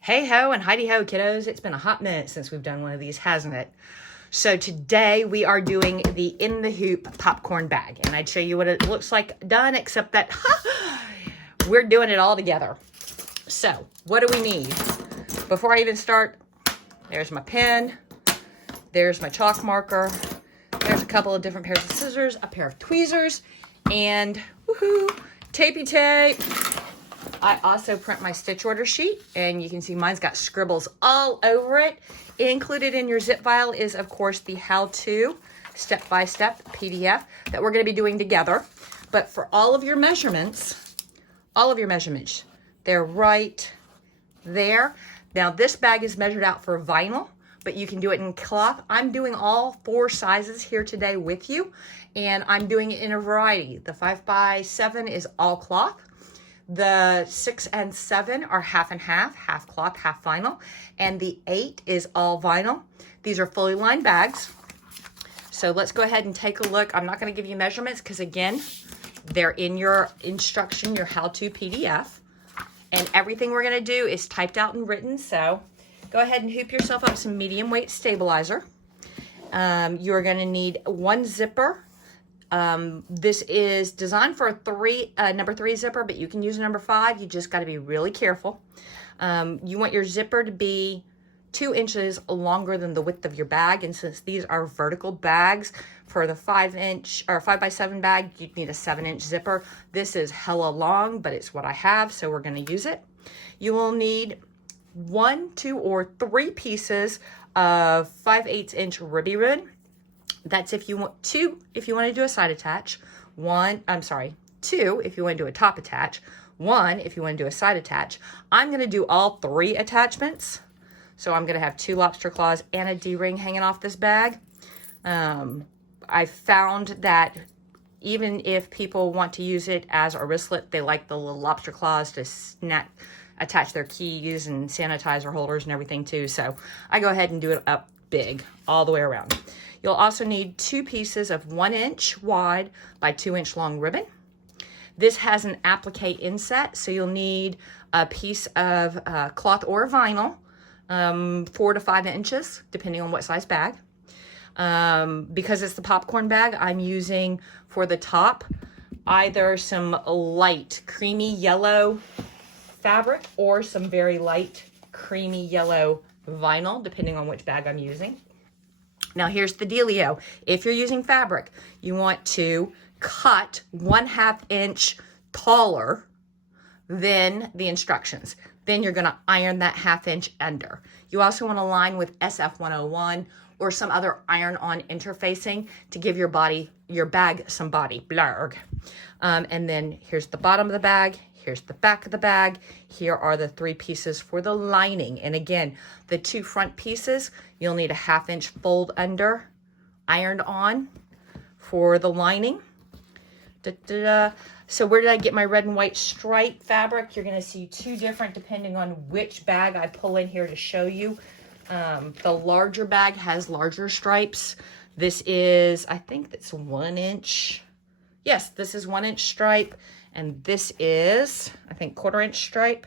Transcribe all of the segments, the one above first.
Hey ho and Heidi ho, kiddos. It's been a hot minute since we've done one of these, hasn't it? So today we are doing the In the Hoop popcorn bag. And I'd show you what it looks like done, except that we're doing it all together. So what do we need? Before I even start, there's my pen. There's my chalk marker. There's a couple of different pairs of scissors, a pair of tweezers, and woohoo, tapey tape. I also print my stitch order sheet, and you can see mine's got scribbles all over it. Included in your zip file is, of course, the how-to step-by-step PDF that we're going to be doing together. But for all of your measurements, they're right there. Now, this bag is measured out for vinyl, but you can do it in cloth. I'm doing all 4 sizes here today with you, and I'm doing it in a variety. The 5x7 is all cloth. The 6 and 7 are half and half cloth, half vinyl, and the 8 is all vinyl. These are fully lined bags. So let's go ahead and take a look. I'm not going to give you measurements because, again, they're in your instruction, your how-to PDF, and everything we're going to do is typed out and written. So go ahead and hoop yourself up some medium weight stabilizer. You're going to need 1 zipper. This is designed for a number 3 zipper, but you can use a number 5. You just got to be really careful. You want your zipper to be 2 inches longer than the width of your bag. And since these are vertical bags, for the 5-inch or 5x7 bag, you'd need a 7-inch zipper. This is hella long, but it's what I have, so we're going to use it. You will need 1, 2, or 3 pieces of 5/8" ribby ribbon. That's if you want 2, if you want to do a side attach. 2 if you want to do a top attach. 1 if you want to do a side attach. I'm going to do all 3 attachments. So I'm going to have 2 lobster claws and a D-ring hanging off this bag. I found that even if people want to use it as a wristlet, they like the little lobster claws to attach their keys and sanitizer holders and everything too. So I go ahead and do it up big all the way around. You'll also need 2 pieces of 1-inch wide by 2-inch long ribbon. This has an applique inset, so you'll need a piece of cloth or vinyl, 4 to 5 inches, depending on what size bag. Because it's the popcorn bag, I'm using for the top either some light creamy yellow fabric or some very light creamy yellow vinyl, depending on which bag I'm using. Now here's the dealio. If you're using fabric, you want to cut 1/2 inch taller than the instructions. Then you're going to iron that 1/2 inch under. You also want to line with SF101 or some other iron-on interfacing to give your bag some body. Blarg. And then here's the bottom of the bag. Here's the back of the bag. Here are the 3 pieces for the lining. And again, the 2 front pieces, you'll need a 1/2 inch fold under, ironed on for the lining. So where did I get my red and white stripe fabric? You're going to see 2 different depending on which bag I pull in here to show you. The larger bag has larger stripes. This is, I think that's 1 inch. Yes, this is 1-inch stripe. And this is, I think, 1/4 inch stripe.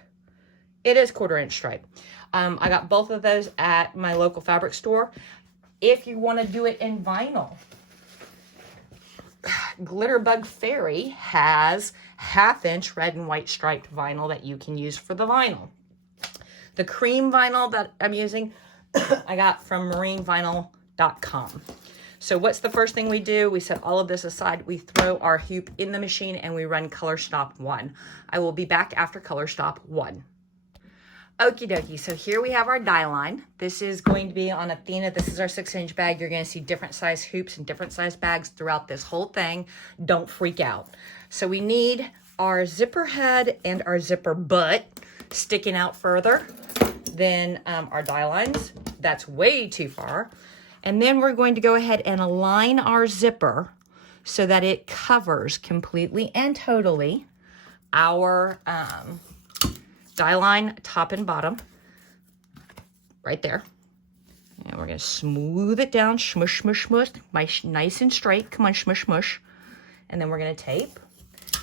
It is 1/4 inch stripe. I got both of those at my local fabric store. If you want to do it in vinyl, Glitterbug Fairy has 1/2 inch red and white striped vinyl that you can use for the vinyl. The cream vinyl that I'm using, I got from marinevinyl.com. So what's the first thing we do? We set all of this aside. We throw our hoop in the machine and we run color stop 1. I will be back after color stop 1. Okie dokie, so here we have our die line. This is going to be on Athena. This is our 6-inch bag. You're going to see different size hoops and different size bags throughout this whole thing. Don't freak out. So we need our zipper head and our zipper butt sticking out further than our die lines. That's way too far. And then we're going to go ahead and align our zipper so that it covers completely and totally our die line top and bottom right there. And we're going to smooth it down, smush, smush, smush, nice and straight. Come on, smush, smush. And then we're going to tape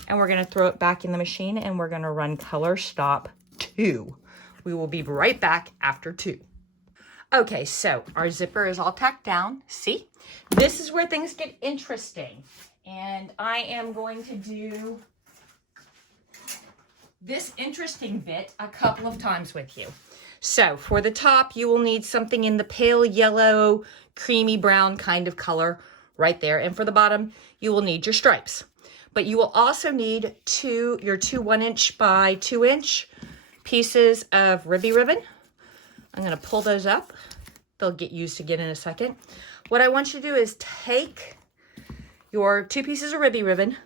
and we're going to throw it back in the machine and we're going to run color stop 2. We will be right back after 2. Okay, so our zipper is all tacked down. See, this is where things get interesting. And I am going to do this interesting bit a couple of times with you. So for the top, you will need something in the pale yellow, creamy brown kind of color right there. And for the bottom, you will need your stripes. But you will also need your two 1" by 2" pieces of ribby ribbon. I'm going to pull those up. They'll get used again in a second. What I want you to do is take your 2 pieces of ribby ribbon,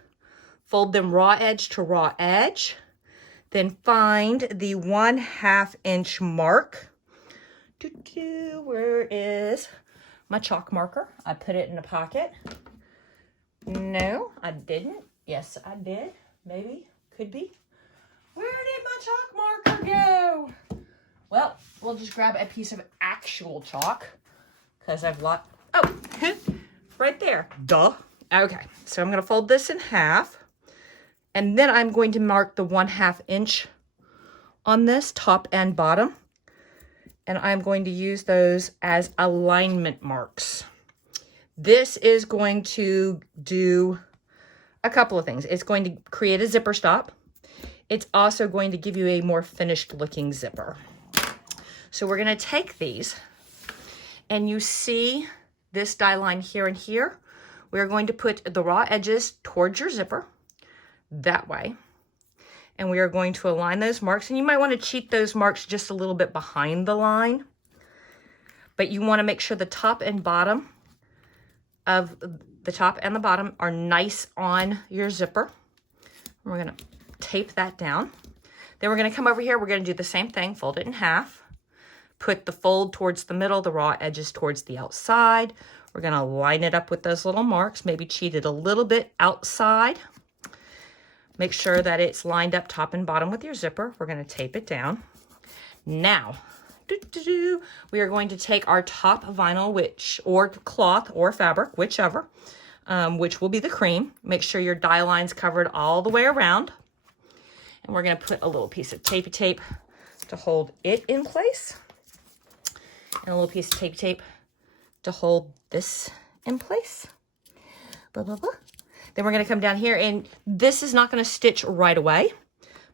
fold them raw edge to raw edge, then find the 1/2 inch mark. Where is my chalk marker? I put it in a pocket. No, I didn't. Yes, I did. Maybe, could be. Where did my chalk marker go? Well, we'll just grab a piece of actual chalk because I've lost. Oh, right there. Duh. Okay, so I'm going to fold this in half. And then I'm going to mark the 1/2 inch on this top and bottom. And I'm going to use those as alignment marks. This is going to do a couple of things. It's going to create a zipper stop. It's also going to give you a more finished looking zipper. So we're going to take these, and you see this die line here and here. We're going to put the raw edges towards your zipper that way. And we are going to align those marks. And you might want to cheat those marks just a little bit behind the line. But you want to make sure the top and bottom of the top and the bottom are nice on your zipper. We're going to tape that down. Then we're going to come over here. We're going to do the same thing. Fold it in half. Put the fold towards the middle, the raw edges towards the outside. We're going to line it up with those little marks. Maybe cheat it a little bit outside. Make sure that it's lined up top and bottom with your zipper. We're going to tape it down. Now, we are going to take our top vinyl, or cloth or fabric, whichever, which will be the cream. Make sure your die line's covered all the way around. And we're going to put a little piece of tape to hold it in place. And a little piece of tape to hold this in place. Blah, blah, blah. Then we're going to come down here, and this is not going to stitch right away,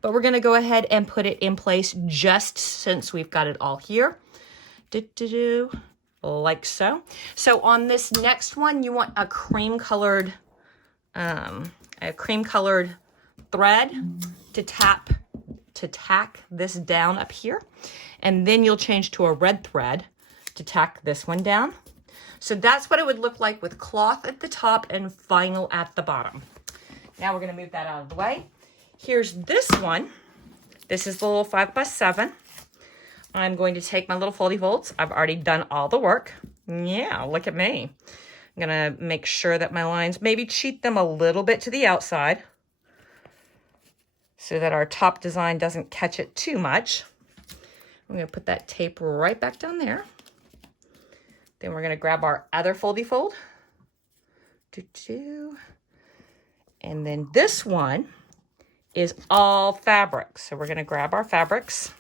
but we're going to go ahead and put it in place just since we've got it all here. Like so. So on this next one, you want a cream colored thread to tack this down up here, and then you'll change to a red thread to tack this one down. So that's what it would look like with cloth at the top and vinyl at the bottom. Now we're going to move that out of the way. Here's this one. This is the little 5x7. I'm going to take my little foldy folds. I've already done all the work. Yeah, look at me. I'm going to make sure that my lines, maybe cheat them a little bit to the outside so that our top design doesn't catch it too much. I'm going to put that tape right back down there. Then we're going to grab our other foldy fold. And then this one is all fabric. So we're going to grab our fabrics.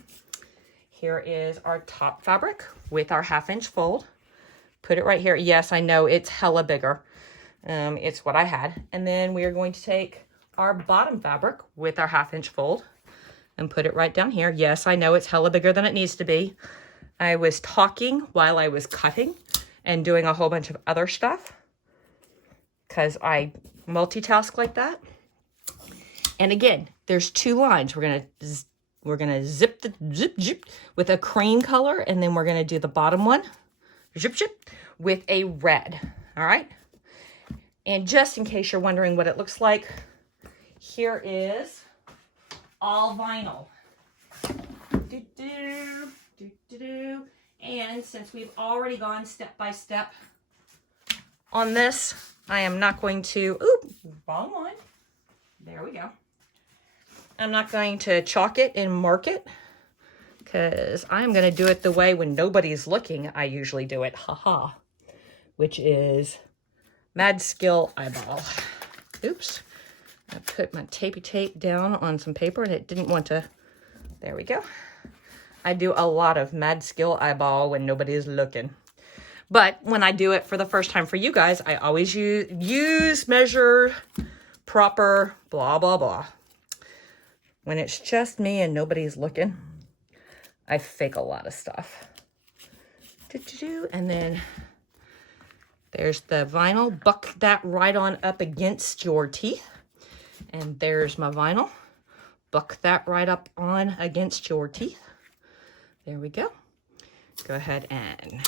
Here is our top fabric with our 1/2 inch fold. Put it right here. Yes, I know it's hella bigger. It's what I had. And then we are going to take our bottom fabric with our 1/2 inch fold and put it right down here. Yes, I know it's hella bigger than it needs to be. I was talking while I was cutting and doing a whole bunch of other stuff because I multitask like that. And again, there's 2 lines. We're gonna zip with a cream color, and then we're gonna do the bottom one, zip with a red. All right. And just in case you're wondering what it looks like, here is all vinyl. And since we've already gone step by step on this, I am not going to, wrong one. There we go. I'm not going to chalk it and mark it because I'm going to do it the way when nobody's looking, I usually do it, haha, which is mad skill eyeball. Oops. I put my tape down on some paper and it didn't want to, there we go. I do a lot of mad skill eyeball when nobody is looking. But when I do it for the first time for you guys, I always use measure, proper, blah, blah, blah. When it's just me and nobody's looking, I fake a lot of stuff. And then there's the vinyl. Buck that right on up against your teeth. And there's my vinyl. Buck that right up on against your teeth. There we go. Go ahead and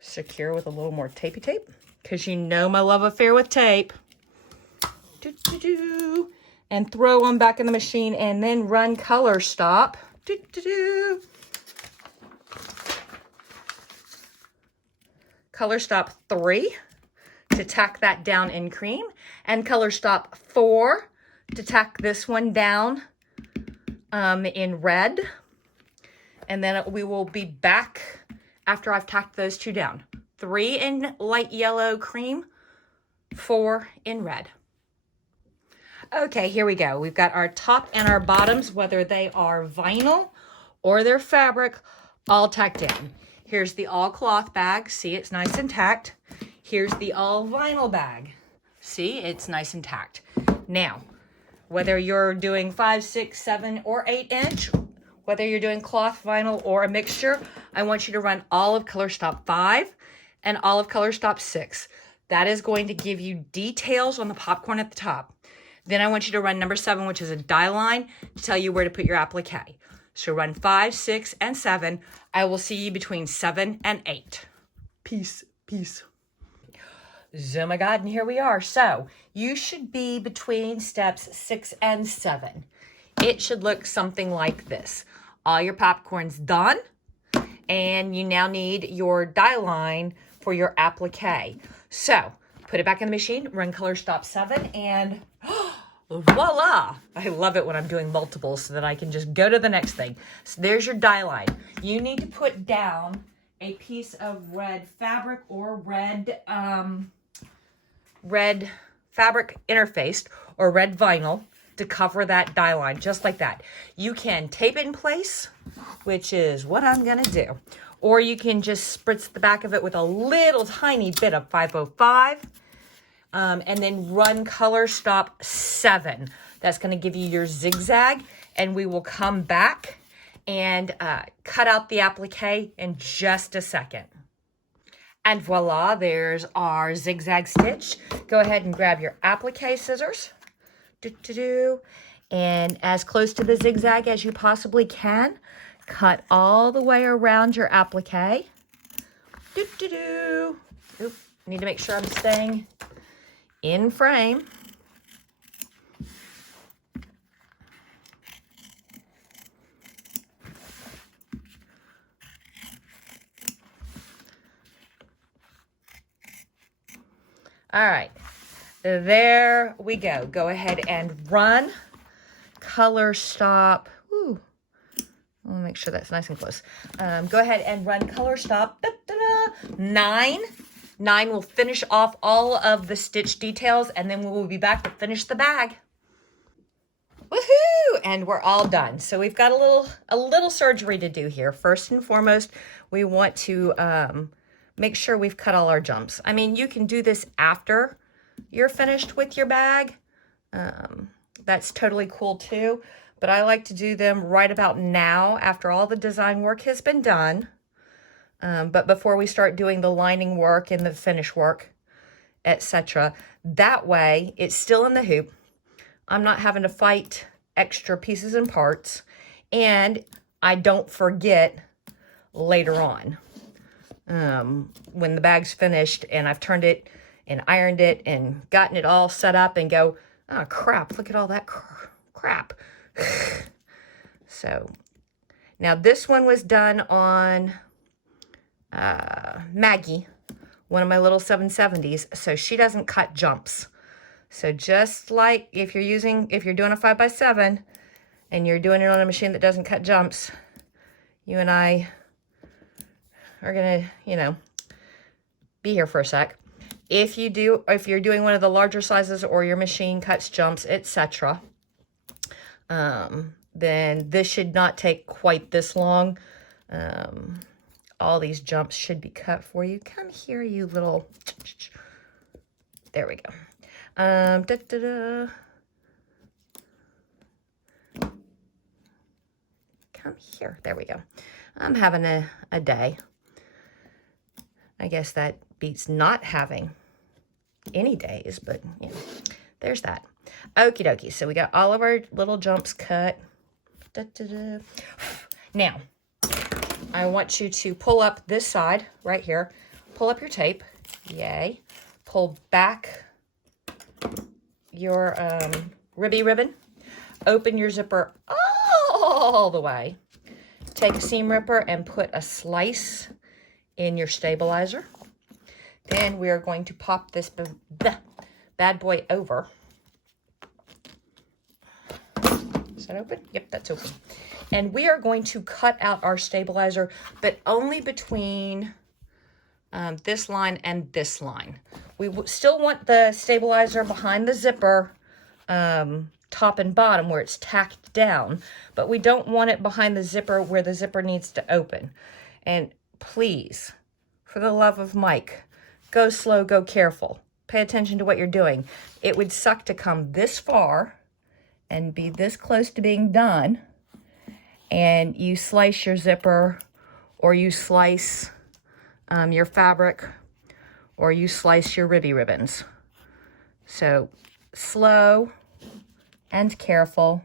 secure with a little more tapey tape, because you know my love affair with tape. And throw them back in the machine and then run color stop. Color stop 3 to tack that down in cream, and color stop 4 to tack this one down in red. And then we will be back after I've tacked those 2 down. 3 in light yellow cream, 4 in red. Okay, here we go. We've got our top and our bottoms, whether they are vinyl or they're fabric, all tacked in. Here's the all cloth bag. See, it's nice and tacked. Here's the all vinyl bag. See, it's nice and tacked. Now, whether you're doing 5, 6, 7, or 8 inch, whether you're doing cloth, vinyl, or a mixture, I want you to run all of color stop 5 and all of color stop 6. That is going to give you details on the popcorn at the top. Then I want you to run number 7, which is a die line, to tell you where to put your applique. So run 5, 6, and 7. I will see you between 7 and 8. Peace, peace. Oh my God, and here we are. So you should be between steps 6 and 7. It should look something like this. All your popcorn's done, and you now need your die line for your applique. So put it back in the machine, run color stop 7, and voila! I love it when I'm doing multiples so that I can just go to the next thing. So there's your die line. You need to put down a piece of red fabric or red fabric interfaced or red vinyl to cover that die line, just like that. You can tape it in place, which is what I'm gonna do. Or you can just spritz the back of it with a little tiny bit of 505, and then run color stop 7. That's gonna give you your zigzag, and we will come back and cut out the applique in just a second. And voila, there's our zigzag stitch. Go ahead and grab your applique scissors. And as close to the zigzag as you possibly can. Cut all the way around your applique. Oop, need to make sure I'm staying in frame. All right, there we go. Go ahead and run color stop. Ooh, I'll make sure that's nice and close. Go ahead and run color stop 9. 9 will finish off all of the stitch details, and then we will be back to finish the bag. Woohoo! And we're all done. So we've got a little surgery to do here. First and foremost, we want to make sure we've cut all our jumps. I mean, you can do this after you're finished with your bag. That's totally cool too. But I like to do them right about now after all the design work has been done. But before we start doing the lining work and the finish work, etc. That way, it's still in the hoop. I'm not having to fight extra pieces and parts. And I don't forget later on. When the bag's finished and I've turned it and ironed it and gotten it all set up and go, oh crap, look at all that crap. So now this one was done on Maggie, one of my little 770s, so she doesn't cut jumps. So just like if you're doing a 5x7 and you're doing it on a machine that doesn't cut jumps, you and I are gonna, be here for a sec. If you're doing one of the larger sizes or your machine cuts jumps, etc., then this should not take quite this long. All these jumps should be cut for you. Come here, you little... There we go. Come here. There we go. I'm having a day. I guess that beats not having any days, but you know, there's that. Okie dokie. So we got all of our little jumps cut. Now, I want you to pull up this side right here. Pull up your tape. Yay. Pull back your ribby ribbon. Open your zipper all the way. Take a seam ripper and put a slice in your stabilizer. Then we are going to pop this bad boy over. Is that open? Yep, that's open. And we are going to cut out our stabilizer, but only between this line and this line. We still want the stabilizer behind the zipper, top and bottom where it's tacked down, but we don't want it behind the zipper where the zipper needs to open. And please, for the love of Mike, go slow, go careful. Pay attention to what you're doing. It would suck to come this far and be this close to being done, and you slice your zipper, or you slice your fabric, or you slice your ribby ribbons. So slow and careful,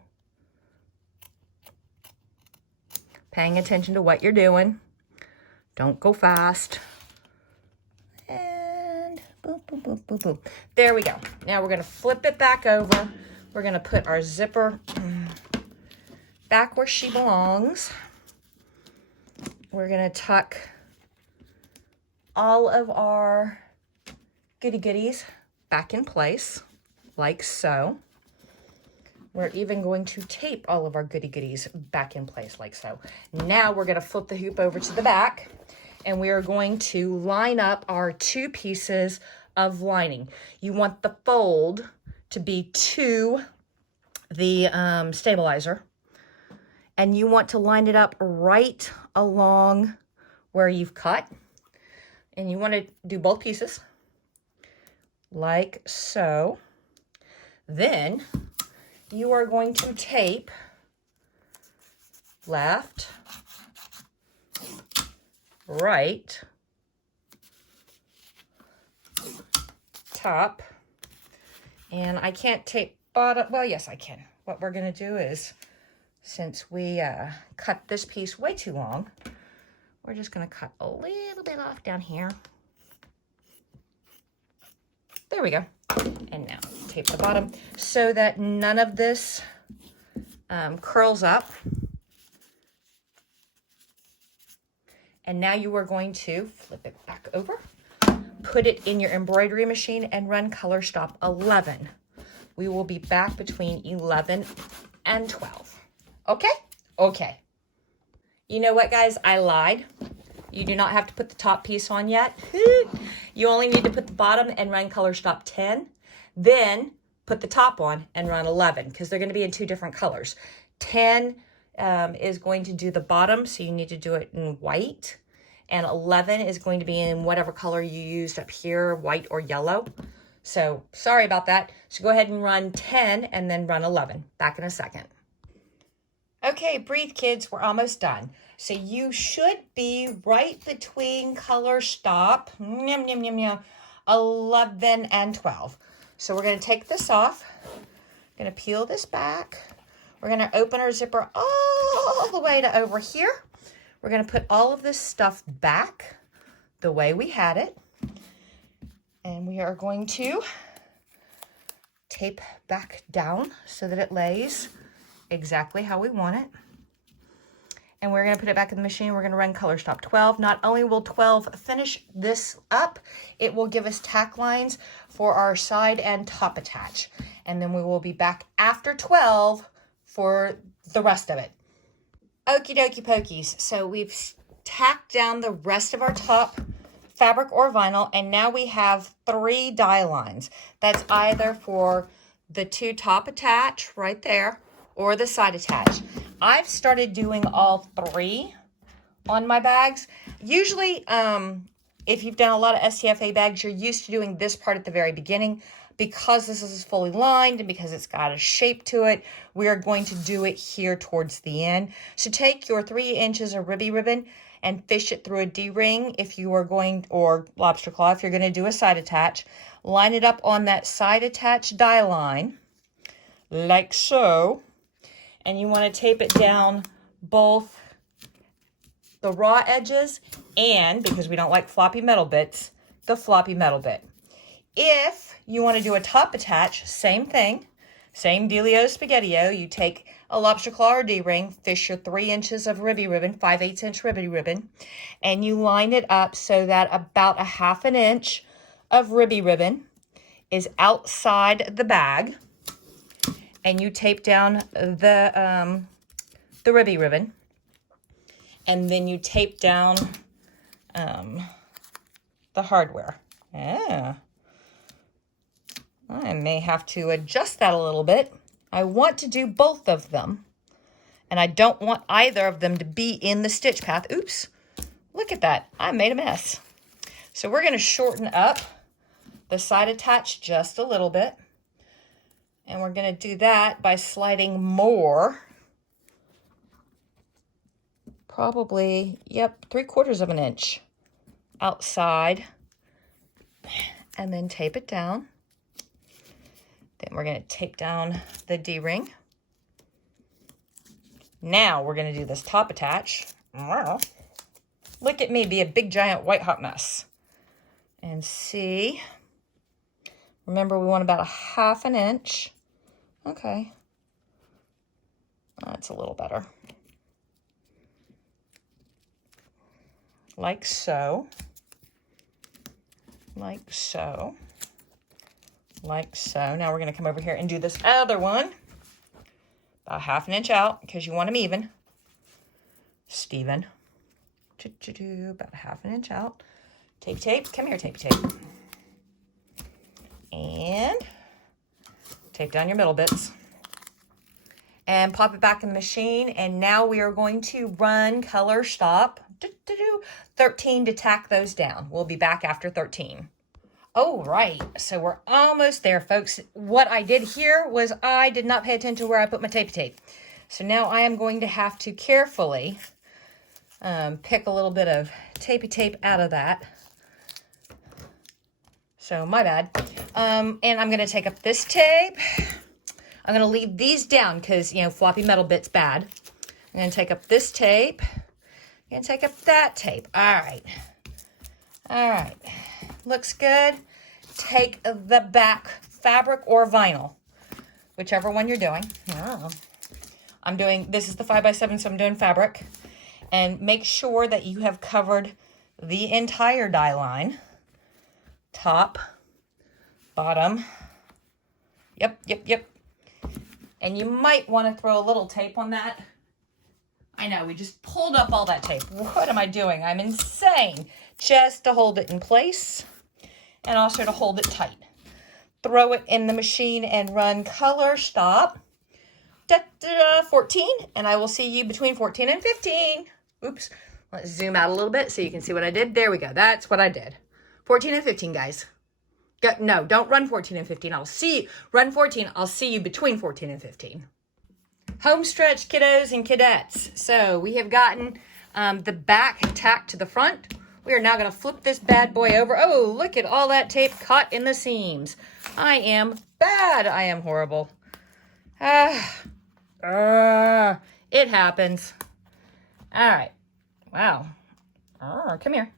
paying attention to what you're doing. Don't go fast. And boop, boop, boop, boop, boop. There we go. Now we're going to flip it back over. We're going to put our zipper back where she belongs. We're going to tuck all of our goody goodies back in place, like so. We're even going to tape all of our goody goodies back in place, like so. Now we're going to flip the hoop over to the back, and we are going to line up our two pieces of lining. You want the fold to be to the stabilizer, and you want to line it up right along where you've cut, and you want to do both pieces like so. Then you are going to tape left, right, top, and I can't tape bottom. Well, yes, I can. What we're going to do is, since we cut this piece way too long, we're just going to cut a little bit off down here. There we go. And now tape the bottom so that none of this curls up. And now you are going to flip it back over, put it in your embroidery machine, and run color stop 11. We will be back between 11 and 12. Okay? Okay. You know what, guys? I lied. You do not have to put the top piece on yet. You only need to put the bottom and run color stop 10. Then put the top on and run 11, because they're going to be in two different colors. 10 is going to do the bottom, so you need to do it in white. And 11 is going to be in whatever color you used up here, white or yellow. So sorry about that. So go ahead and run 10 and then run 11. Back in a second. Okay, breathe, kids. We're almost done. So you should be right between color stop 11 and 12. So we're going to take this off. We're going to peel this back. We're going to open our zipper all the way to over here. We're going to put all of this stuff back the way we had it. And we are going to tape back down so that it lays exactly how we want it. And we're going to put it back in the machine. We're going to run color stop 12. Not only will 12 finish this up, it will give us tack lines for our side and top attach. And then we will be back after 12 for the rest of it. Okie dokie pokies. So we've tacked down the rest of our top fabric or vinyl, and now we have 3 die lines. That's either for the 2 top attach right there, or the side attach. I've started doing all three on my bags. Usually, if you've done a lot of STFA bags, you're used to doing this part at the very beginning. Because this is fully lined and because it's got a shape to it, we are going to do it here towards the end. So take your 3 inches of ribby ribbon and fish it through a D-ring if you are going, or lobster claw if you're going to do a side attach. Line it up on that side attach die line, like so. And you want to tape it down both the raw edges and, because we don't like floppy metal bits, the floppy metal bit. If you want to do a top attach, same thing, same dealio spaghettio. You take a lobster claw or D-ring, fish your 3 inches of ribby ribbon, 5/8 inch ribby ribbon, and you line it up so that about 1/2 inch of ribby ribbon is outside the bag, and you tape down the ribby ribbon, and then you tape down the hardware. Yeah. I may have to adjust that a little bit. I want to do both of them, and I don't want either of them to be in the stitch path. Oops, look at that. I made a mess. So we're going to shorten up the side attach just a little bit, and we're going to do that by sliding more, probably, yep, 3/4 of an inch outside, and then tape it down. Then we're going to tape down the D-ring. Now we're going to do this top attach. Look at me be a big giant white hot mess. And see. Remember, we want about 1/2 inch. Okay. That's a little better. Like so. Like so. Like so. Now we're going to come over here and do this other one. About 1/2 inch out, because you want them even. Steven. About 1/2 inch out. Tape, tape. Come here, tape, tape. And tape down your middle bits. And pop it back in the machine. And now we are going to run color stop. 13 to tack those down. We'll be back after 13. Oh, right. So we're almost there, folks. What I did here was I did not pay attention to where I put my tape. So now I am going to have to carefully pick a little bit of tape out of that. So my bad. And I'm going to take up this tape. I'm going to leave these down because, you know, floppy metal bit's bad. I'm going to take up this tape. I'm going to take up that tape. All right. All right. Looks good. Take the back fabric or vinyl, whichever one you're doing. I'm doing, this is the 5x7, so I'm doing fabric. And make sure that you have covered the entire die line. Top, bottom. Yep. And you might want to throw a little tape on that. I know, we just pulled up all that tape. What am I doing? I'm insane. Just to hold it in place and also to hold it tight. Throw it in the machine and run color stop. 14, and I will see you between 14 and 15. Oops. Let's zoom out a little bit so you can see what I did. There we go. That's what I did. 14 and 15, guys. No, don't run 14 and 15. I'll see you. Run 14. I'll see you between 14 and 15. Home stretch, kiddos and kidettes. So we have gotten the back tacked to the front. We are now going to flip this bad boy over. Oh, look at all that tape caught in the seams. I am bad. I am horrible. It happens. All right. Wow. Come here.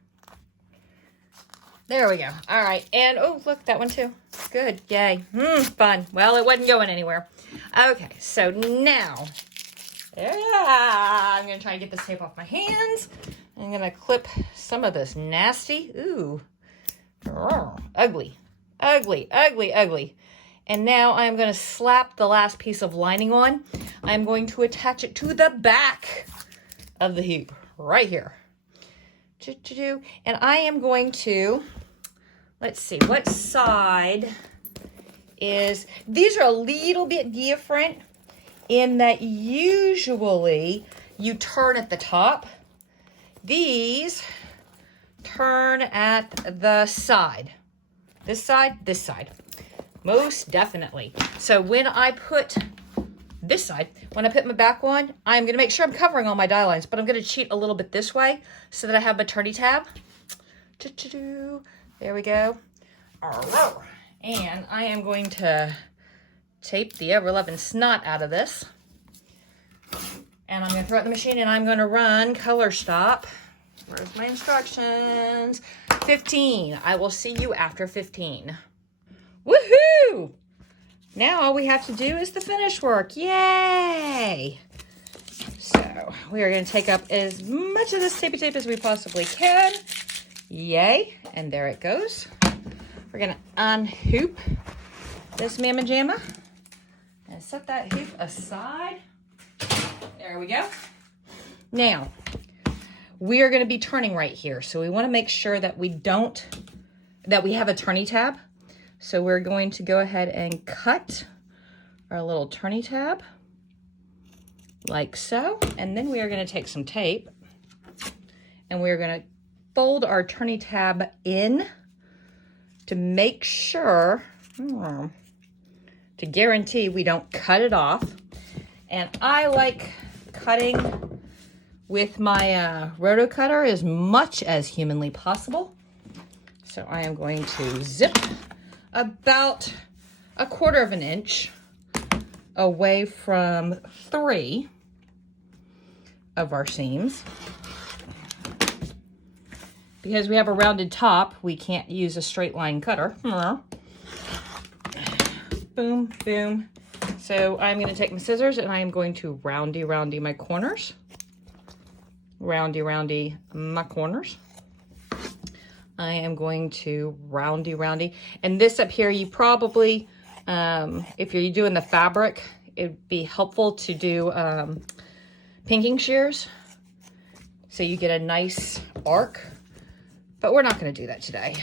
There we go. All right. And, oh, look, that one too. Good. Yay. Fun. Well, it wasn't going anywhere. Okay. So now, I'm going to try and get this tape off my hands. I'm going to clip some of this nasty. Ooh. Ugly. And now I'm going to slap the last piece of lining on. I'm going to attach it to the back of the hoop right here. And I am going to, let's see, what side is, these are a little bit different in that usually you turn at the top. These turn at the side. This side, this side. Most definitely. So when I put this side, when I put my back on, I'm going to make sure I'm covering all my die lines, but I'm going to cheat a little bit this way so that I have my turny tab. There we go. And I am going to tape the ever-loving snot out of this. And I'm going to throw it in the machine, and I'm going to run color stop. Where's my instructions? 15. I will see you after 15. Woohoo! Now all we have to do is the finish work. Yay! So we are going to take up as much of this tapey tape as we possibly can. Yay! And there it goes. We're going to unhoop this mamma jamma and set that hoop aside. There we go. Now, we are going to be turning right here. So we want to make sure that we have a turny tab. So we're going to go ahead and cut our little turny tab like so. And then we are going to take some tape and we're going to fold our turny tab in to make sure, to guarantee we don't cut it off. And I like cutting with my roto cutter as much as humanly possible. So I am going to zip about 1/4 of an inch away from 3 of our seams. Because we have a rounded top, we can't use a straight line cutter. Boom, boom. So I'm going to take my scissors and I am going to roundy my corners. Roundy my corners. I am going to roundy. And this up here, you probably, if you're doing the fabric, it'd be helpful to do pinking shears. So you get a nice arc. But we're not going to do that today.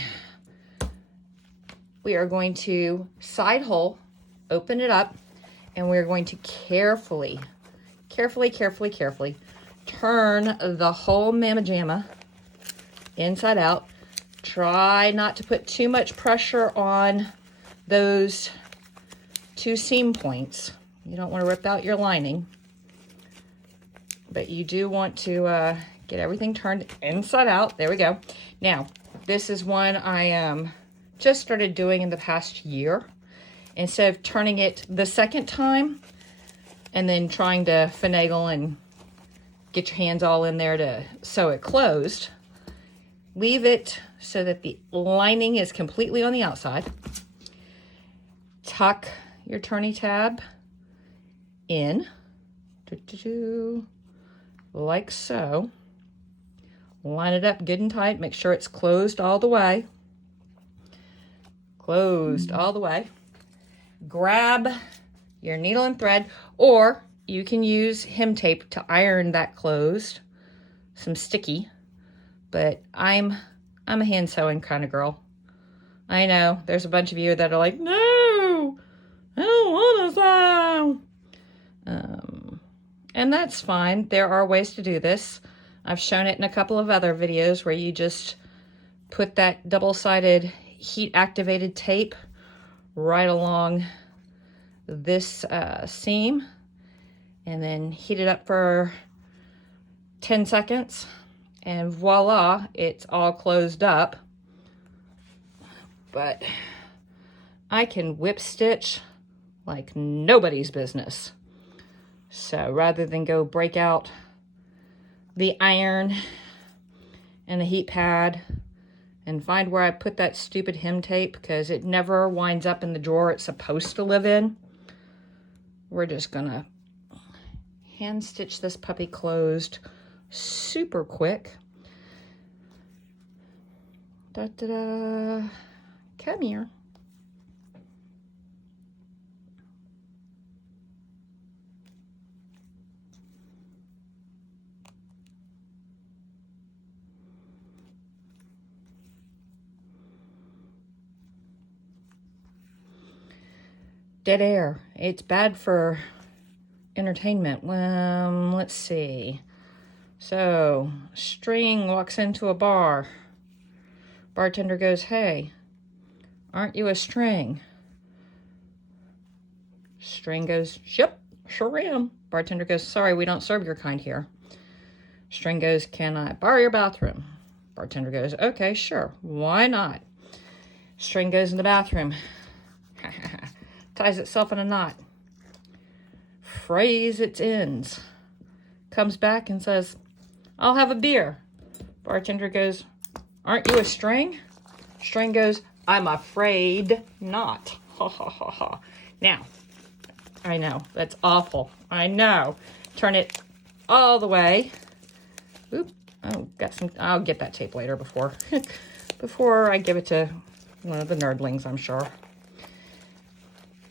We are going to side hole, open it up, and we're going to carefully turn the whole mamma jamma inside out. Try not to put too much pressure on those 2 seam points. You don't want to rip out your lining, but you do want to get everything turned inside out. There we go. Now, this is one I just started doing in the past year. Instead of turning it the second time and then trying to finagle and get your hands all in there to sew it closed, leave it so that the lining is completely on the outside. Tuck your turny tab in, like so. Line it up good and tight. Make sure it's closed all the way. Closed all the way. Grab your needle and thread, or you can use hem tape to iron that closed. Some sticky, but I'm a hand sewing kind of girl. I know there's a bunch of you that are like, no, I don't want to sew. And that's fine. There are ways to do this. I've shown it in a couple of other videos where you just put that double-sided heat-activated tape right along this seam and then heat it up for 10 seconds and voila, it's all closed up. But I can whip stitch like nobody's business. So rather than go break out the iron and the heat pad and find where I put that stupid hem tape because it never winds up in the drawer it's supposed to live in, we're just gonna hand stitch this puppy closed super quick. Da-da-da. Come here. Dead air. It's bad for entertainment. Let's see. So, String walks into a bar. Bartender goes, "Hey, aren't you a String?" String goes, "Yep, sure am." Bartender goes, "Sorry, we don't serve your kind here." String goes, "Can I borrow your bathroom?" Bartender goes, "Okay, sure, why not?" String goes in the bathroom, ties itself in a knot, frays its ends, comes back and says, "I'll have a beer." Bartender goes, "Aren't you a String?" String goes, "I'm afraid not." Ha ha ha ha. Now, I know, that's awful. I know. Turn it all the way. Oop. Oh, I'll get that tape later before I give it to one of the nerdlings, I'm sure.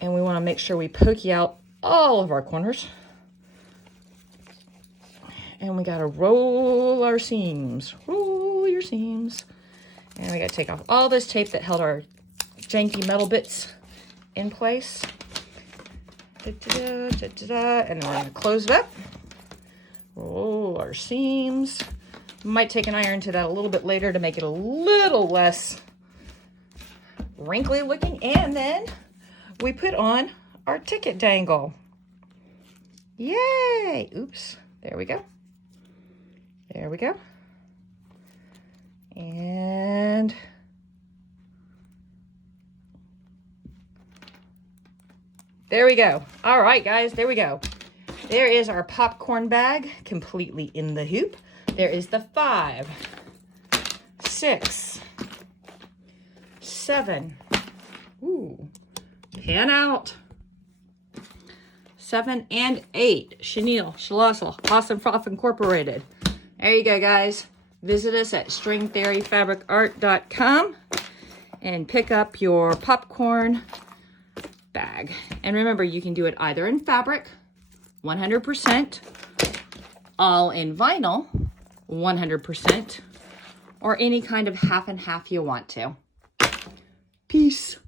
And we want to make sure we pokey out all of our corners. And we got to roll our seams. Roll your seams. And we got to take off all this tape that held our janky metal bits in place. And then we're going to close it up. Roll our seams. Might take an iron to that a little bit later to make it a little less wrinkly looking. And then we put on our ticket dangle. Yay! Oops. There we go. There we go. And there we go. All right, guys, there we go. There is our popcorn bag completely in the hoop. There is the 5, 6, 7. Ooh, pan out. 7 and 8. Chenille, Schlossel, Awesome Froth Incorporated. There you go, guys. Visit us at stringtheoryfabricart.com and pick up your popcorn bag. And remember, you can do it either in fabric, 100%, all in vinyl, 100%, or any kind of half and half you want to. Peace.